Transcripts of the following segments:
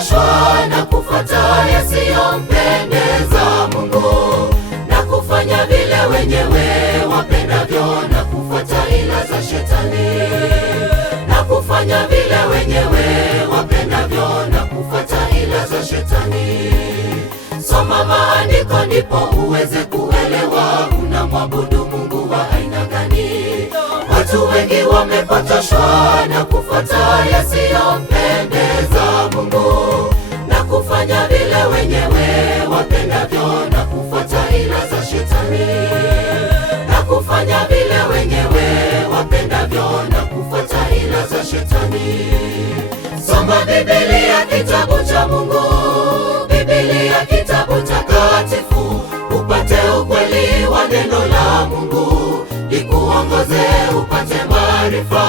wamepotoshwa na kufuata yasiyompendeza Mungu, na kufanya vile wenyewe wapendavyo, na kufuata ila za Shetani, na kufanya vile wenyewe wapendavyo, na kufuata ila za Shetani. Soma maandiko ndipo uweze kuelewa unamwabudu Mungu wa aina gani. Watu wengi wamepotoshwa na kufuata yasiyompendeza Mungu, na kufanya vile wenyewe wapendavyo, na kufuata ila za Shetani, na kufanya vile wenyewe wapendavyo, na kufuata ila za Shetani. Soma Biblia, kitabu cha Mungu, Biblia kitabu takatifu, upate ukweli wa neno la Mungu, likuongoze upate maarifa.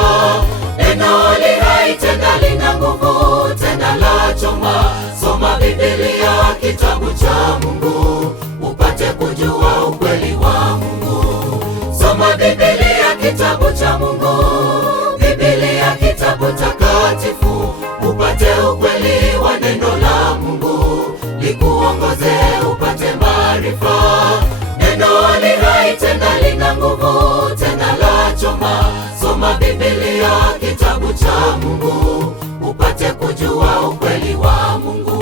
Neno li hai tena lina nguvu, tena la choma. Soma Biblia kitabu cha Mungu, upate kujua ukweli wa Mungu. Soma Biblia kitabu cha Mungu, Biblia kitabu takatifu, upate ukweli wa neno la Mungu, likuongoze upate maarifa. Neno li hai tena lina nguvu, tena la choma. Soma Biblia kitabu cha Mungu, upate kujua ukweli wa Mungu.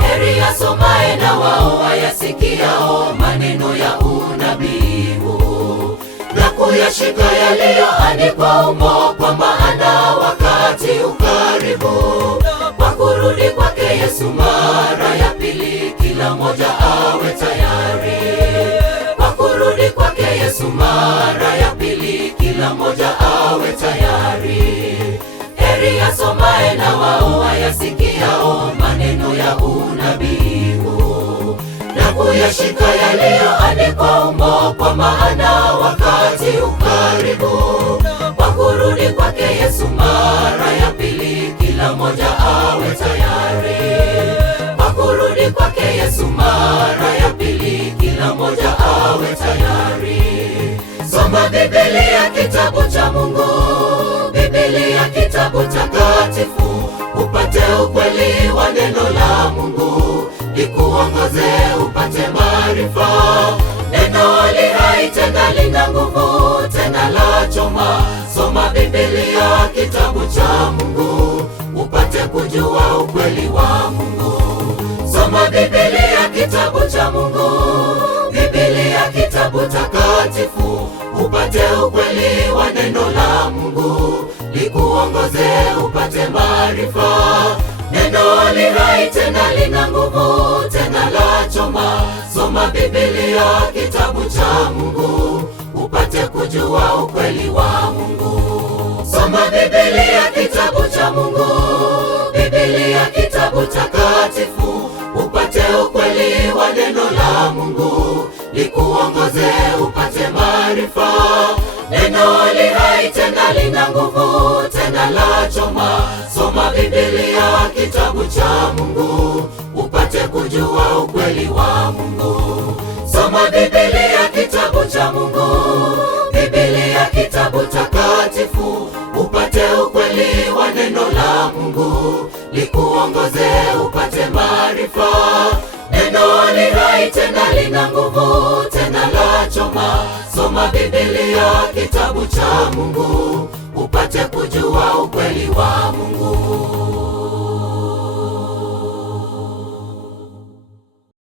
Heri asomaye na wao wayasikiao maneno ya unabii huu, na kuyashika yaliyoandikwa humo, kwa maana wakati ukaribu kwa kurudi kwake Yesu mara ya pili. Kila mmoja awe tayari kwa kurudi kwake Yesu mara ya pili. Kila mmoja awe tayari. Heri asomaye na wao wayasikiao maneno ya unabii huu, na kuyashika yaliyoandikwa humo, kwa maana wakati ukaribu kwa kurudi kwake Yesu mara ya pili. Kila mmoja awe tayari kwa kurudi kwake Yesu mara ya pili. Kila mmoja awe tayari. Soma Biblia kitabu cha Mungu, Biblia kitabu takatifu, upate ukweli wa neno la Mungu, likuongoze upate maarifa. Neno li hai tena lina nguvu, tena la choma. Soma Biblia kitabu cha Mungu, upate kujua ukweli wa Mungu. Soma Biblia kitabu cha Mungu, Biblia kitabu takatifu, upate ukweli wa neno la Mungu, likuongoze upate maarifa. Neno li hai tena lina nguvu, tena la choma. Soma Biblia kitabu cha Mungu, upate kujua ukweli wa Mungu. Soma Biblia kitabu cha Mungu, Biblia kitabu takatifu, upate ukweli wa neno la Mungu, likuongoze upate maarifa. Neno li hai tena lina nguvu, tena la choma. Soma Biblia kitabu cha Mungu, upate kujua ukweli wa Mungu. Soma Biblia kitabu cha Mungu, Biblia kitabu takatifu, upate ukweli wa neno la Mungu, likuongoze upate maarifa. Neno li hai tena lina nguvu, tena la choma. Soma Biblia kitabu cha Mungu, upate kujua ukweli wa Mungu.